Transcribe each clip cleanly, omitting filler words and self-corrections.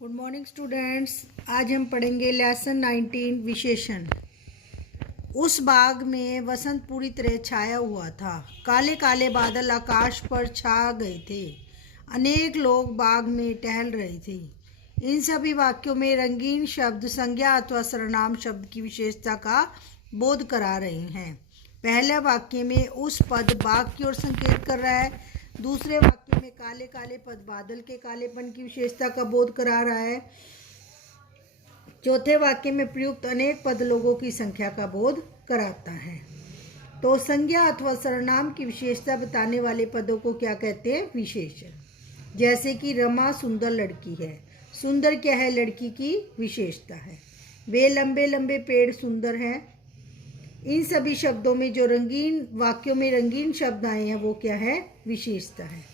Good morning students. आज हम पढ़ेंगे लेसन 19 विशेषण। उस बाग में वसंत पूरी तरह छाया हुआ था। काले काले बादल आकाश पर छा गए थे। अनेक लोग बाग में टहल रहे थे। इन सभी वाक्यों में रंगीन शब्द संज्ञा अथवा सर्वनाम शब्द की विशेषता का बोध करा रहे हैं। पहले वाक्य में उस पद बाग की ओर संकेत कर रहा है। दूसरे वाक्य में काले काले पद बादल के कालेपन की विशेषता का बोध करा रहा है। चौथे वाक्य में प्रयुक्त अनेक पद लोगों की संख्या का बोध कराता है। तो संज्ञा अथवा सर्वनाम की विशेषता बताने वाले पदों को क्या कहते हैं? विशेषण। जैसे कि रमा सुंदर लड़की है। सुंदर क्या है? लड़की की विशेषता है। वे लंबे लंबे पेड़ सुंदर हैं। इन सभी शब्दों में जो रंगीन वाक्यों में रंगीन शब्द आए हैं वो क्या है? विशेषता है।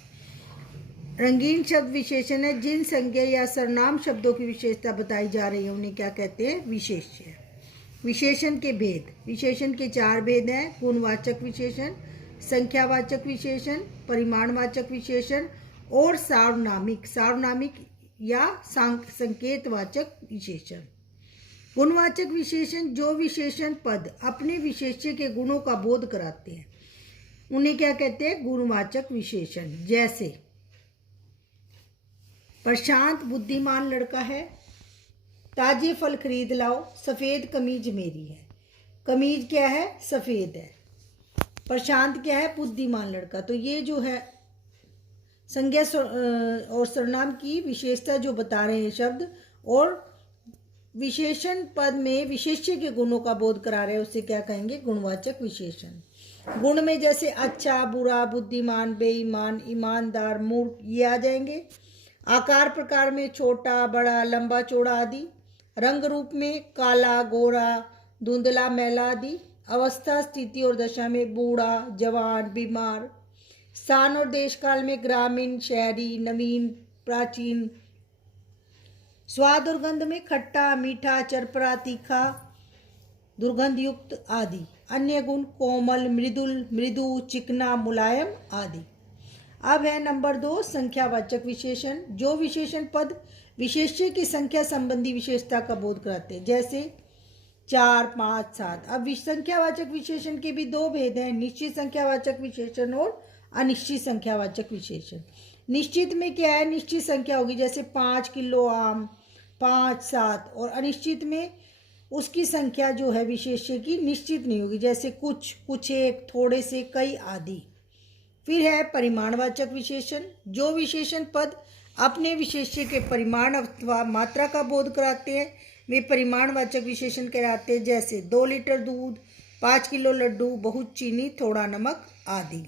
रंगीन शब्द विशेषण है। जिन संज्ञा या सर्वनाम शब्दों की विशेषता बताई जा रही है उन्हें क्या कहते हैं? विशेष्य। विशेषण के भेद। विशेषण के चार भेद हैं: गुणवाचक विशेषण, संख्यावाचक विशेषण, परिमाणवाचक विशेषण और सार्वनामिक सार्वनामिक या संकेतवाचक विशेषण। गुणवाचक विशेषण जो विशेषण पद अपने विशेष्य के गुणों का बोध कराते हैं उन्हें क्या कहते हैं? गुणवाचक विशेषण। जैसे प्रशांत बुद्धिमान लड़का है। ताजे फल खरीद लाओ। सफ़ेद कमीज मेरी है। कमीज क्या है? सफ़ेद है। प्रशांत क्या है? बुद्धिमान लड़का। तो ये जो है संज्ञा और सर्वनाम की विशेषता जो बता रहे हैं शब्द, और विशेषण पद में विशेष्य के गुणों का बोध करा रहे हैं उसे क्या कहेंगे? गुणवाचक विशेषण। गुण में जैसे अच्छा, बुरा, बुद्धिमान, बेईमान, ईमानदार, मूर्ख ये आ जाएंगे। आकार प्रकार में छोटा, बड़ा, लंबा, चौड़ा आदि। रंग रूप में काला, गोरा, धुंधला, मैला आदि। अवस्था, स्थिति और दशा में बूढ़ा, जवान, बीमार। स्थान और देश काल में ग्रामीण, शहरी, नवीन, प्राचीन। स्वाद और गंध में खट्टा, मीठा, चरपरा, तीखा, दुर्गंध युक्त आदि। अन्य गुण कोमल, मृदुल, मृदु, चिकना, मुलायम आदि। अब है नंबर 2 संख्यावाचक विशेषण। जो विशेषण पद विशेष्य की संख्या संबंधी विशेषता का बोध कराते हैं। जैसे 4, 5, 7। अब संख्यावाचक विशेषण के भी दो भेद हैं: निश्चित संख्यावाचक विशेषण और अनिश्चित संख्यावाचक विशेषण। निश्चित में क्या है? निश्चित संख्या होगी, जैसे 5 किलो आम, 5, 7। और अनिश्चित में उसकी संख्या जो है विशेष्य की निश्चित नहीं होगी, जैसे कुछ, कुछ एक, थोड़े से, कई आदि। फिर है परिमाणवाचक विशेषण। जो विशेषण पद अपने विशेष्य के परिमाण अथवा मात्रा का बोध कराते हैं वे परिमाणवाचक विशेषण कहलाते हैं। जैसे 2 लीटर दूध, 5 किलो लड्डू, बहुत चीनी, थोड़ा नमक आदि।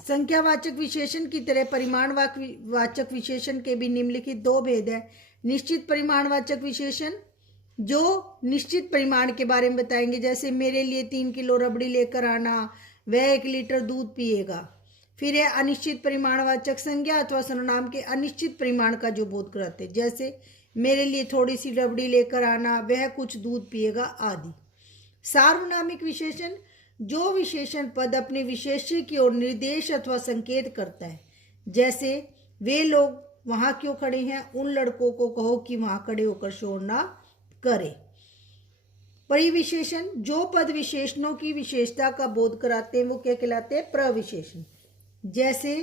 संख्यावाचक विशेषण की तरह परिमाणवाचक विशेषण के भी निम्नलिखित दो भेद हैं: निश्चित परिमाणवाचक विशेषण जो निश्चित परिमाण के बारे में बताएंगे, जैसे मेरे लिए 3 किलो रबड़ी लेकर आना, वह 1 लीटर दूध पिएगा। फिर है अनिश्चित परिमाणवाचक संज्ञा अथवा सर्वनाम के अनिश्चित परिमाण का जो बोध कराते हैं, जैसे मेरे लिए थोड़ी सी रबड़ी लेकर आना, वह कुछ दूध पिएगा आदि। सार्वनामिक विशेषण जो विशेषण पद अपने विशेष्य की ओर निर्देश अथवा संकेत करता है, जैसे वे लोग वहां क्यों खड़े हैं, उन लड़कों को कहो कि वहां खड़े होकर शोर ना करे। परिविशेषण जो पद विशेषणों की विशेषता का बोध कराते हैं वो क्या कहलाते हैं? प्रविशेषण। जैसे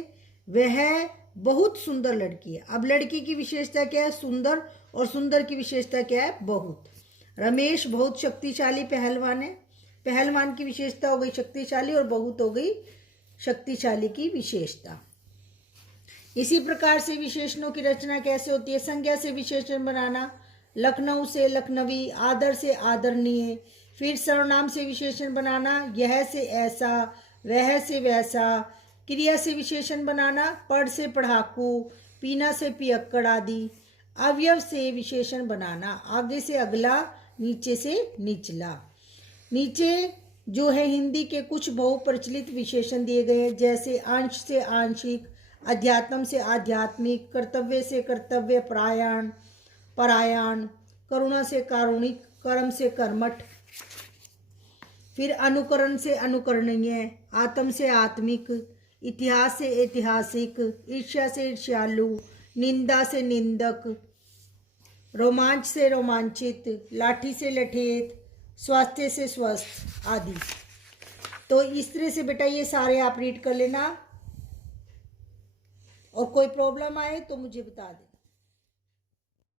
वह बहुत सुंदर लड़की है। अब लड़की की विशेषता क्या है? सुंदर। और सुंदर की विशेषता क्या है? बहुत। रमेश बहुत शक्तिशाली पहलवान है। पहलवान की विशेषता हो गई शक्तिशाली और बहुत हो गई शक्तिशाली की विशेषता। इसी प्रकार से विशेषणों की रचना कैसे होती है? संज्ञा से विशेषण बनाना, लखनऊ से लखनवी, आदर से आदरणीय। फिर सर्वनाम से विशेषण बनाना, यह से ऐसा, वह से वैसा। क्रिया से विशेषण बनाना, पढ़ से पढ़ाकू, पीना से पियक्कड़ आदि। अवयव से विशेषण बनाना, आगे से अगला, नीचे से निचला। नीचे जो है हिंदी के कुछ बहुप्रचलित विशेषण दिए गए हैं, जैसे अंश से आंशिक, अध्यात्म से आध्यात्मिक, कर्तव्य से कर्तव्य परायण, करुणा से कारुणिक, कर्म से कर्मठ। फिर अनुकरण से अनुकरणीय, आत्म से आत्मिक, इतिहास से ऐतिहासिक, ईर्ष्या से ईर्ष्यालु, निंदा से निंदक, रोमांच से रोमांचित, लाठी से लठेत, स्वास्थ्य से स्वस्थ आदि। तो इस तरह से बेटा ये सारे आप रीड कर लेना, और कोई प्रॉब्लम आए तो मुझे बता दें।